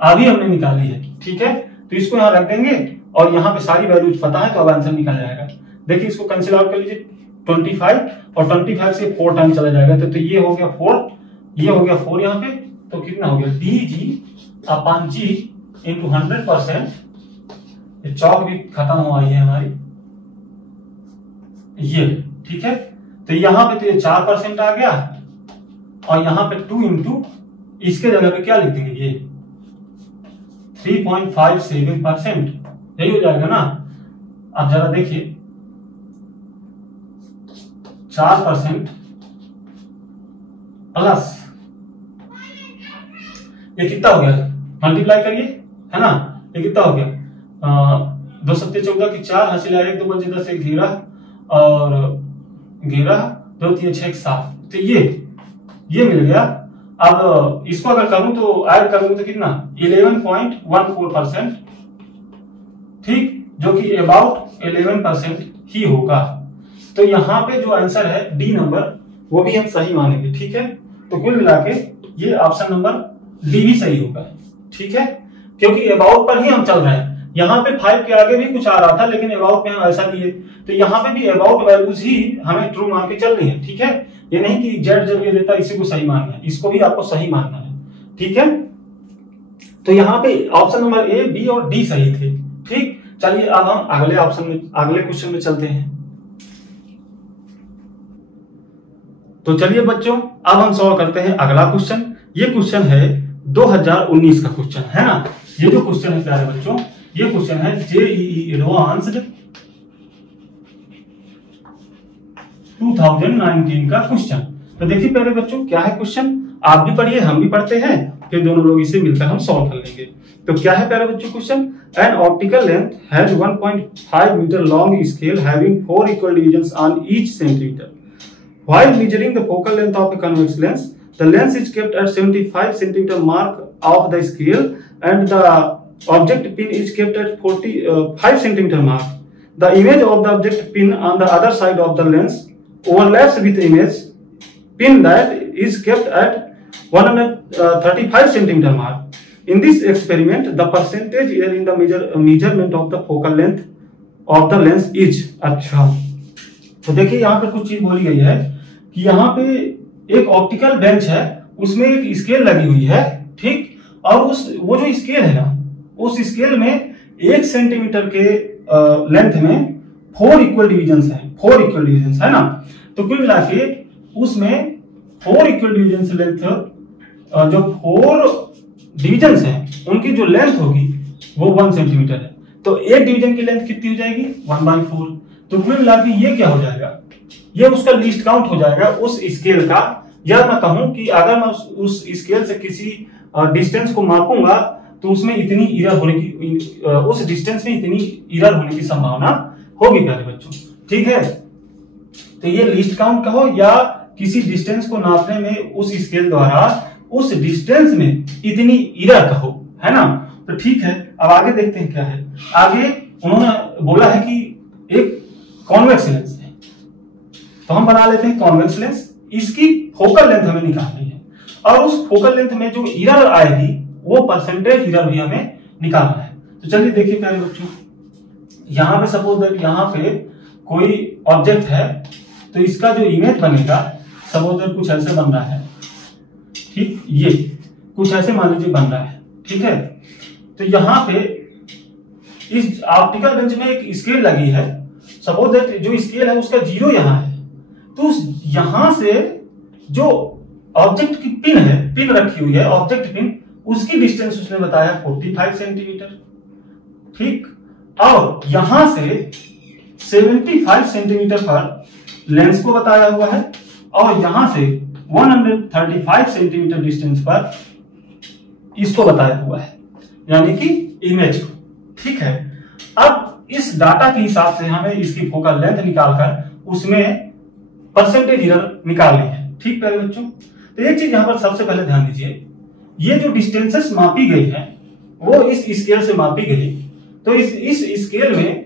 अभी हमने निकाली है। ठीक है, तो इसको यहाँ रख देंगे और यहाँ पे सारी वैल्यूज पता है, तो अब आंसर निकल जाएगा। देखिए इसको कैंसिल आउट कर लीजिए, 25 और 25 से 4 टाइम चला जाएगा, तो ये हो गया 4, ये हो गया 4 यहाँ पे, तो कितना हो गया dg/g इंटू 100%। ये चौक भी खत्म हो आई है हमारी, ये ठीक है। तो यहाँ पे तो ये 4% आ गया, और यहाँ पे 2 इंटू इसके जगह पे क्या लिख देंगे, ये 3.57%, यही हो जाएगा ना। अब जरा देखिए 4% प्लस ये कितना हो गया, मल्टीप्लाई करिए, है ना, ये कितना हो गया, 2 7 14 की 4 हासिल आया, 2 5 10 1 11 और 11 2 3 6 7, तो ये ये मिल गया। अब इसको अगर करूं तो ऐड करूंगा तो कितना 11.14%, ठीक, जो कि अबाउट 11% ही होगा। तो यहाँ पे जो आंसर है डी नंबर वो भी हम सही मानेंगे, ठीक है। तो कुल मिला के ये ऑप्शन नंबर डी भी सही होगा, ठीक है, क्योंकि अबाउट पर ही हम चल रहे हैं। यहाँ पे 5 के आगे भी कुछ आ रहा था लेकिन अबाउट में हम ऐसा लिए, तो यहाँ पे भी अबाउट वैल्यूज ही हमें ट्रू मान के चल रही है, ठीक है। ये नहीं कि जेड जब ये देता इसी को सही मानना है, इसको भी आपको सही मानना है, ठीक है। तो यहाँ पे ऑप्शन नंबर ए, बी और डी सही थे, ठीक। चलिए अब हम अगले ऑप्शन में, अगले क्वेश्चन में चलते हैं। तो चलिए बच्चों अब हम सॉल्व करते हैं अगला क्वेश्चन। ये क्वेश्चन है 2019 का क्वेश्चन है ना। ये जो क्वेश्चन है प्यारे बच्चों, ये क्वेश्चन है जेईई एडवांस्ड 2019 का क्वेश्चन। तो देखिए प्यारे बच्चों क्या है क्वेश्चन, आप भी पढ़िए हम भी पढ़ते हैं, फिर दोनों लोग इसे मिलकर हम सॉल्व कर लेंगे। तो क्या है प्यारे बच्चों question, an optical length has 1.5 metre long scale having 4 equal divisions on each centimetre. While measuring the focal length of a convex lens, the lens is kept at 75 centimeter mark of the scale and the object pin is kept at 45 centimeter mark. The image of the object pin on the other side of the lens overlaps with the image pin that is kept at 135 centimeter mark. In this experiment, the percentage error in the measurement of the focal length of the lens is अच्छा। तो देखिए यहाँ पे कुछ चीज बोली गई है कि यहाँ पे एक ऑप्टिकल बेंच है, उसमें एक स्केल लगी हुई है, ठीक, और वो जो स्केल है ना, उस स्केल में 1 सेंटीमीटर के लेंथ में 4 इक्वल डिविजन्स हैं, 4 इक्वल डिविजन्स है ना। तो कुल मिला के उसमें 4 इक्वल डिविजन्स लेंथ, जो 4 डिविजन्स हैं उनकी जो लेंथ होगी वो 1 सेंटीमीटर है। तो एक डिवीजन की लेंथ कितनी हो जाएगी 1/4। तो कुल मिला के ये क्या हो जाएगा, ये उसका लीस्ट काउंट हो जाएगा उस स्केल का। या मैं कहूं कि अगर मैं उस स्केल से किसी डिस्टेंस को मापूंगा तो उसमें इतनी इरर होने की, उस डिस्टेंस में इतनी इरर होने की संभावना होगी प्यारे बच्चों, ठीक है। तो ये लीस्ट काउंट कहो या किसी डिस्टेंस को नापने में उस स्केल द्वारा उस डिस्टेंस में इतनी इरर कहो, है ना। तो ठीक है, अब आगे देखते हैं क्या है। आगे उन्होंने बोला है कि एक कॉन्वेक्स लेंस है, तो हम बना लेते हैं कॉन्वेक्स लेंस। इसकी फोकल लेंथ हमें निकालनी है और उस फोकल लेंथ में जो इरर आएगी वो परसेंटेज इरर भी हमें निकालना है। तो चलिए देखिए प्यारे बच्चों, यहां पे सपोज दैट यहाँ पे कोई ऑब्जेक्ट है, तो इसका जो इमेज बनेगा सपोज दैट कुछ ऐसे बन रहा है, ठीक, ये कुछ ऐसे मान लीजिए बन रहा है, ठीक है। तो यहाँ पे इस ऑप्टिकल बेंच में एक स्केल लगी है, सपोज दैट जो स्केल है उसका 0 यहाँ है, तो यहां से जो ऑब्जेक्ट की पिन है, पिन रखी हुई है ऑब्जेक्ट पिन, उसकी डिस्टेंस उसने बताया 45 सेंटीमीटर, ठीक। और यहां से 75 सेंटीमीटर पर लेंस को बताया हुआ है और यहां से 135 सेंटीमीटर डिस्टेंस पर इसको बताया हुआ है, यानी कि इमेज को, ठीक है। अब इस डाटा के हिसाब से हमें इसकी फोकल लेंथ निकालकर उसमें परसेंटेज इरर निकालनी है, ठीक प्यारे बच्चों। तो एक चीज यहां पर सबसे पहले ध्यान दीजिए, ये जो डिस्टेंसेस मापी गई है वो इस स्केल से मापी गई, तो इस स्केल में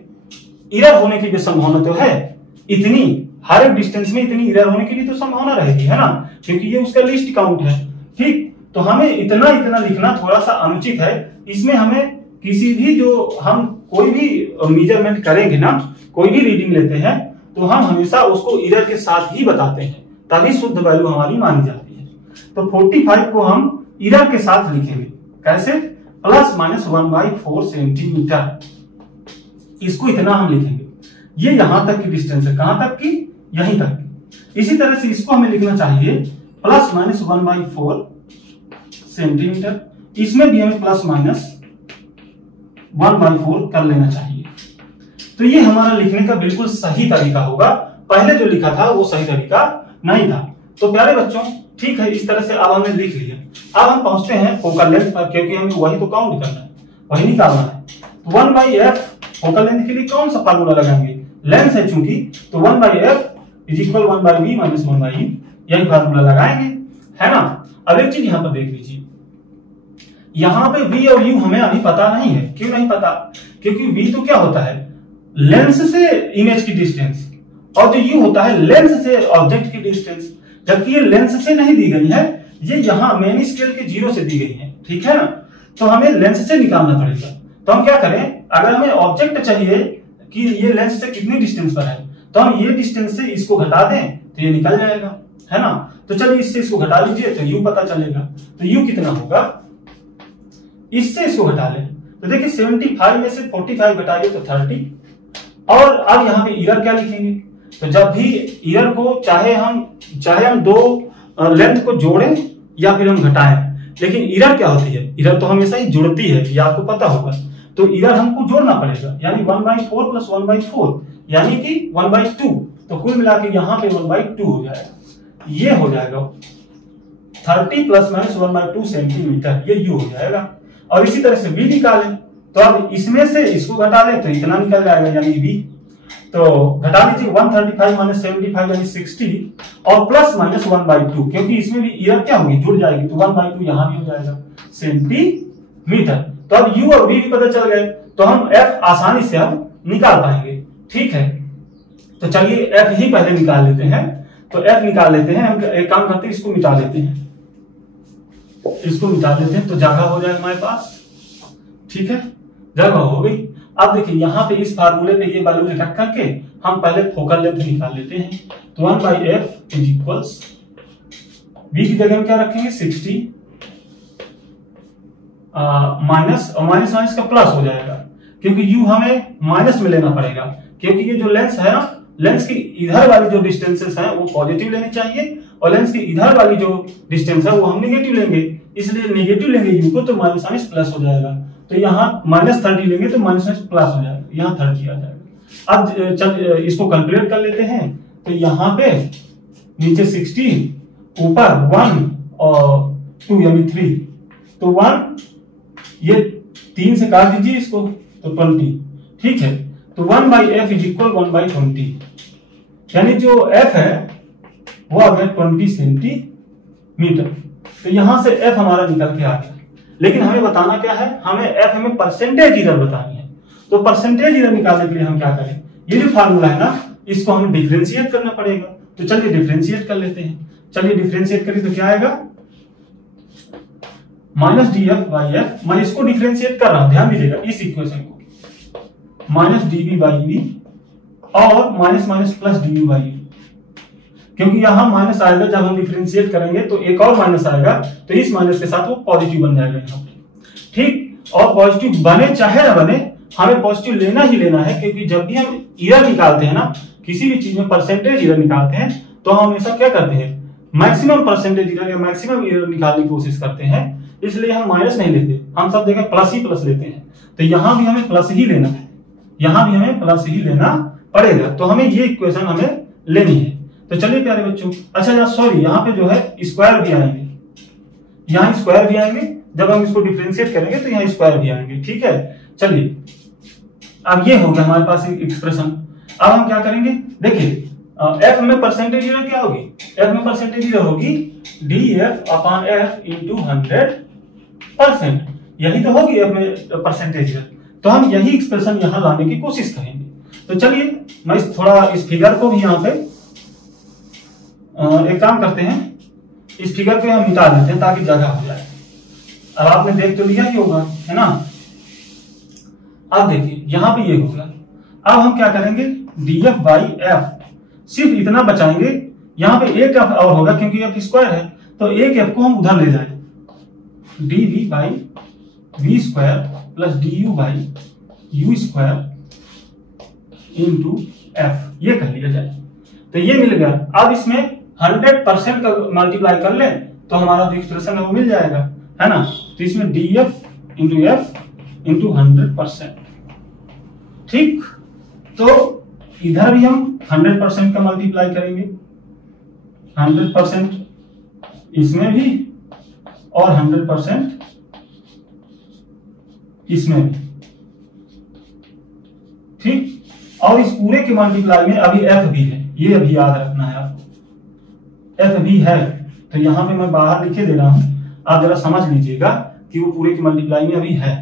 इरर होने की भी संभावना तो है इतनी, हर एक डिस्टेंस में इतनी इरर होने की भी तो संभावना रहेगी, है ना, क्योंकि ये उसका लिस्ट काउंट है, ठीक। तो हमें इतना इतना लिखना थोड़ा सा अनुचित है। इसमें हमें किसी भी, जो हम कोई भी मेजरमेंट करेंगे ना, कोई भी रीडिंग लेते हैं, तो हम हमेशा उसको इरर के साथ ही बताते हैं, तभी शुद्ध वैल्यू हमारी मानी जाती है। तो 45 को हम इरर के साथ लिखेंगे, कैसे, ±1/4 सेंटीमीटर, इसको इतना हम लिखेंगे। ये यहां तक की डिस्टेंस है, कहां तक की, यहीं तक की। इसी तरह से इसको हमें लिखना चाहिए ±1/4 सेंटीमीटर, इसमें भी हमें ±1/4 कर लेना चाहिए। तो ये हमारा लिखने का बिल्कुल सही तरीका होगा, पहले जो लिखा था वो सही तरीका नहीं था। तो प्यारे बच्चों ठीक है, इस तरह से अब हमने लिख लिया। अब हम पहुंचते हैं फोकल लेंथ पर, क्योंकि हमें वही तो काउंट करना है, वही निकालना है। तो 1/f फोकल लेंथ के लिए कौन सा फार्मूला लगाएंगे, लेंस है चूंकि, तो 1/f = 1/b - 1/e, यही फार्मूला लगाएंगे, है ना। अब एक चीज यहां पर देख लीजिए, यहां पे v और u हमें अभी पता नहीं है। क्यों नहीं पता? क्योंकि v तो क्या होता है, लेंस से इमेज की डिस्टेंस, और जो u होता है लेंस से ऑब्जेक्ट की डिस्टेंस। जबकि ये लेंस से नहीं दी गई है, ये यहाँ मेन स्केल के 0 से दी गई है, ठीक है ना। तो हमें लेंस से निकालना पड़ेगा। तो हम क्या करें, अगर हमें ऑब्जेक्ट चाहिए कि ये लेंस से कितनी डिस्टेंस पर है, तो हम ये डिस्टेंस से इसको घटा दें तो ये निकल जाएगा, है ना। तो चलिए इससे इसको घटा लीजिए तो u पता चलेगा। तो u कितना होगा, इससे इसको घटा लें तो देखिए 75 में से 45 घटाइए तो 30। और अब यहाँ पे ईरर क्या लिखेंगे, तो जब भी ईरर को चाहे हम दो लेंथ को जोड़ें या फिर हम घटाएं, लेकिन ईरर क्या होती है, ईरर तो हमेशा ही जुड़ती है, ये आपको पता होगा। तो ईरर हमको जोड़ना पड़ेगा, यानी 1/4 प्लस 1/4 यानी कि 1/2। तो कुल मिला के यहाँ पे 1/2 हो जाएगा, ये हो जाएगा 30 प्लस माइनस 1/2 सेंटीमीटर, ये u हो जाएगा। और इसी तरह से v निकालें, तो अब इसमें से इसको घटा लें तो इतना निकल जाएगा, यानी v। तो घटा लीजिए 135 माइनस 75 यानी 60 और प्लस माइनस 1/2, क्योंकि इसमें भी ईरर क्या होगी, जुड़ जाएगी, तो 1/2 यहां भी हो जाएगा सेंटीमीटर। तो अब u और v भी पता चल गए, तो हम f आसानी से अब निकाल पाएंगे, ठीक है। तो चलिए f ही पहले निकाल लेते हैं। तो f निकाल लेते हैं, हम एक काम करते हैं, इसको मिटा लेते हैं, इसको मिटा देते हैं तो जगह हो जाए हमारे पास, ठीक है, जगह हो गई। अब देखिए यहाँ पे इस फार्मूले पे ये वैल्यू रख करके हम पहले फोकल लेंथ निकाल लेते हैं। तो 1/f इज इक्वल्स v की जगह हम क्या रखेंगे 60 माइनस, और माइनस माइनस का प्लस हो जाएगा, क्योंकि u हमें माइनस में लेना पड़ेगा, क्योंकि ये जो लेंस है ना, लेंस की इधर वाली जो डिस्टेंसेस हैं वो पॉजिटिव लेनी चाहिए, और लेंस की इधर वाली जो डिस्टेंस है वो हम नेगेटिव लेंगे। इसलिए नेगेटिव लेंगे u को तो माइनस माइनस प्लस हो जाएगा। तो यहाँ -30 लेंगे तो माइनस माइनस प्लस हो जाएगा, यहाँ 30 आ जाएगा। अब चल इसको कैलकुलेट कर लेते हैं। तो यहाँ पे नीचे 60, ऊपर 1 और 2 यानी 3, तो 1 ये 3 से काट दीजिए इसको तो 20, ठीक है। तो 1/f इज इक्वल 1/20, यानी जो f है वो आ गया 20 सेंटीमीटर। तो यहां से f हमारा निकल के आ गया। लेकिन हमें बताना क्या है, हमें f हमें परसेंटेज एरर बतानी है। तो परसेंटेज एरर निकालने के लिए हम क्या करें, ये जो फार्मूला है ना, इसको हमें डिफरेंशिएट करना पड़ेगा। तो चलिए डिफरेंशिएट कर लेते हैं। चलिए डिफरेंशिएट करिए तो क्या आएगा, -df/f। मैं इसको डिफरेंशिएट कर रहा हूं, ध्यान दीजिएगा इस इक्वेशन को, -dv/v और माइनस माइनस प्लस du/u, क्योंकि यहां माइनस आएगा जब हम डिफरेंशिएट करेंगे तो एक और माइनस आएगा, तो इस माइनस के साथ वो पॉजिटिव बन जाएगा यहाँ पे, ठीक। और पॉजिटिव बने चाहे ना बने, हमें पॉजिटिव लेना ही लेना है, क्योंकि जब भी हम ईरर निकालते हैं ना, किसी भी चीज में परसेंटेज ईरर निकालते हैं, तो हम हमेशा क्या करते हैं, मैक्सिमम परसेंटेज ईरर या मैक्सिमम ईरर निकालने की कोशिश करते हैं। इसलिए हम माइनस नहीं लेते, हम सब जगह प्लस ही प्लस लेते हैं। तो यहां भी हमें प्लस ही लेना है, यहां भी हमें प्लस ही लेना पड़ेगा। तो हमें ये इक्वेशन हमें लेनी है। तो चलिए प्यारे बच्चों, अच्छा सॉरी, यहाँ पे जो है स्क्वायर भी आएंगे, यहाँ स्क्वायर भी आएंगे, जब हम इसको डिफरेंशिएट करेंगे तो यहाँ स्क्वायर भी आएंगे, ठीक है। चलिए अब ये हो गया हमारे पास एक्सप्रेशन। अब हम क्या करेंगे, देखिए f में परसेंटेज एरर क्या होगी, f में परसेंटेज एरर होगी df/f इंटू 100%, यही तो होगी f में परसेंटेज एरर। तो हम यही एक्सप्रेशन यहाँ लाने की कोशिश करेंगे। तो चलिए मैं थोड़ा इस फिगर को भी यहाँ पे एक काम करते हैं, इस फिगर को हम मिटा देते हैं ताकि जगह हो जाए। अब आपने देख तो लिया ही होगा, है ना। अब देखिए यहाँ पे ये होगा। अब हम क्या करेंगे, df/f, सिर्फ इतना बचाएंगे, यहाँ पे एक f और होगा क्योंकि f स्क्वायर है, तो एक f को हम उधर ले जाएं, dv/v² plus du/u² into f, ये कर लिया जाए। तो ये मिल गया। अब इसमें 100% का मल्टीप्लाई कर ले तो हमारा जो एक्सप्रेशन है वो मिल जाएगा, है ना। तो इसमें df इंटू f इंटू 100%, ठीक। तो इधर भी हम 100% का मल्टीप्लाई करेंगे, 100% इसमें भी और 100% इसमें भी, ठीक। और इस पूरे के मल्टीप्लाई में अभी f भी है, ये अभी याद रखना है आपको, f भी है। तो तो यहाँ पे मैं बाहर लिखे दे रहा हूँ, आप जरा समझ लीजिएगा कि वो पूरे की मल्टीप्लाई में अभी है।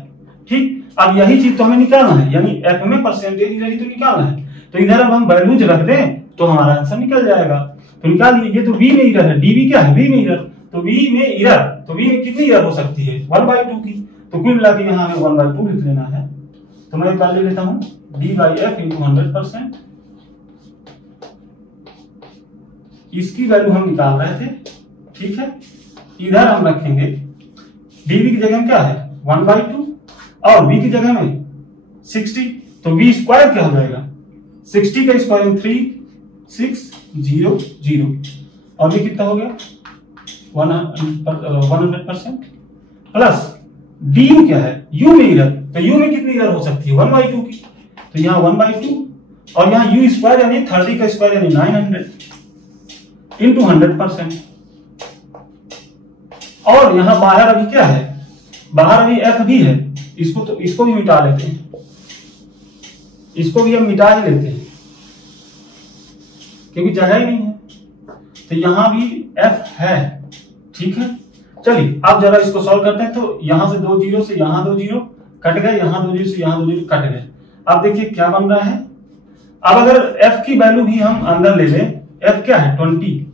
ठीक, अब यही चीज तो हमें निकालना है, यानी एफ में परसेंटेज इरर ही तो निकालना है। तो इधर अब हम वैल्यूज रख दें तो हमारा आंसर निकल जाएगा। तो निकाल लीजिए, तो बी में इरर है, डीबी क्या है, बी में इरर, तो बी में इरर, तो बी में कितनी इरर हो सकती है, 1/2 की। तो कुल मिला के यहाँ हमें 1/2 लिख लेना है। तो मैं कर लेता हूँ d/f × 100%। इसकी वैल्यू हम निकाल रहे थे, ठीक है। इधर हम रखेंगे dv की जगह में क्या है 1/2 और b की जगह में 60, तो b स्क्वायर क्या हो जाएगा, 60 का स्क्वायर 3600 और ये कितना हो गया 100% प्लस du क्या है, u में इरर, तो u में कितनी इरर हो सकती है 1/2 की, तो यहाँ 1/2 और यहाँ u स्क्वायर यानी 30 का स्क्वायर यानी 900 इंटू 100%। और यहाँ बाहर अभी क्या है, बाहर अभी f भी है, इसको भी मिटा लेते हैं, इसको भी हम मिटा ही लेते हैं क्योंकि जगह ही नहीं है। तो यहाँ भी f है, ठीक है। चलिए अब जरा इसको सॉल्व करते हैं। तो यहाँ से 2 जीरो से यहाँ 2 जीरो कट गए, यहाँ 2 जीरो से यहाँ 2 जीरो कट गए। अब देखिए क्या बन रहा है, अब अगर f की वैल्यू भी हम अंदर ले लें, f क्या है 20,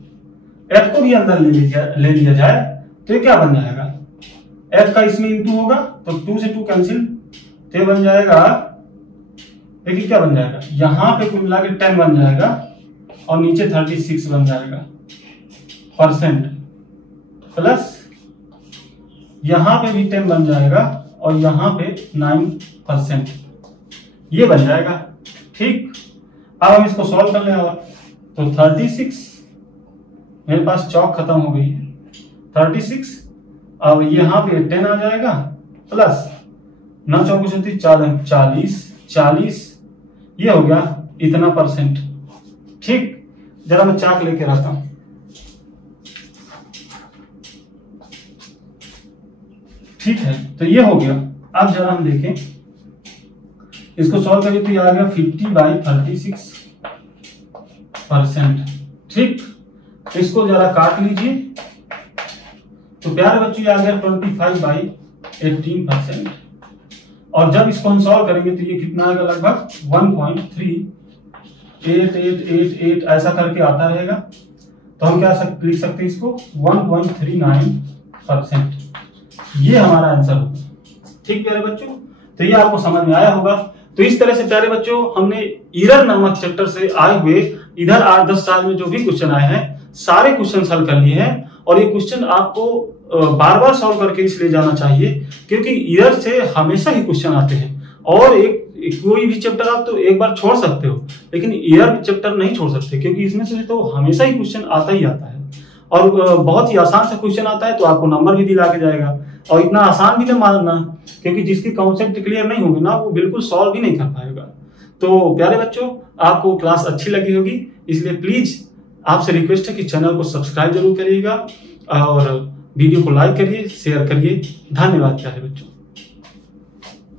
f को भी अंदर ले लिया जाए तो ये क्या बन जाएगा, f का इसमें इंटू होगा तो 2 से 2 कैंसिल, तो ये बन जाएगा, देखिए क्या बन जाएगा, यहाँ पे कुल मिला के 10 बन जाएगा और नीचे 36 बन जाएगा परसेंट, प्लस यहाँ पे भी 10 बन जाएगा और यहाँ पे 9%, ये बन जाएगा। ठीक, अब हम इसको सॉल्व कर ले, और तो 36, मेरे पास चौक खत्म हो गई है, 36, अब यहाँ पे 10 आ जाएगा प्लस 9 चौक 40, ये हो गया इतना परसेंट। ठीक, जरा मैं चाक लेके रहता हूं। ठीक है, तो ये हो गया। अब जरा हम देखें, इसको सॉल्व करिए तो ये आ गया 50/36%। ठीक, इसको जरा काट लीजिए, तो प्यारे बच्चों ये आ गया 25/18%। और जब इसको हम सॉल्व करेंगे तो ये कितना आएगा, लगभग 1.3888 ऐसा करके आता रहेगा। तो हम क्या लिख सकते हैं इसको 1.39%, ये हमारा आंसर होगा। ठीक प्यारे बच्चों, तो ये आपको समझ में आया होगा। तो इस तरह से प्यारे बच्चों हमने इरर नामक चैप्टर से आए हुए इधर 8-10 साल में जो भी क्वेश्चन आए हैं सारे क्वेश्चन हल कर लिए हैं। और ये क्वेश्चन आपको बार बार सॉल्व करके इसलिए जाना चाहिए क्योंकि इरर से हमेशा ही क्वेश्चन आते हैं। और कोई भी चैप्टर आप तो एक बार छोड़ सकते हो, लेकिन इरर चैप्टर नहीं छोड़ सकते क्योंकि इसमें से तो हमेशा ही क्वेश्चन आता ही आता है। और बहुत ही आसान से क्वेश्चन आता है तो आपको नंबर भी दिला के जाएगा। और इतना आसान भी ना मानना, क्योंकि जिसकी कॉन्सेप्ट क्लियर नहीं होगी ना वो बिल्कुल सॉल्व भी नहीं कर पाएगा। तो प्यारे बच्चों, आपको क्लास अच्छी लगी होगी, इसलिए प्लीज आपसे रिक्वेस्ट है कि चैनल को सब्सक्राइब जरूर करिएगा और वीडियो को लाइक करिए, शेयर करिए। धन्यवाद प्यारे बच्चों।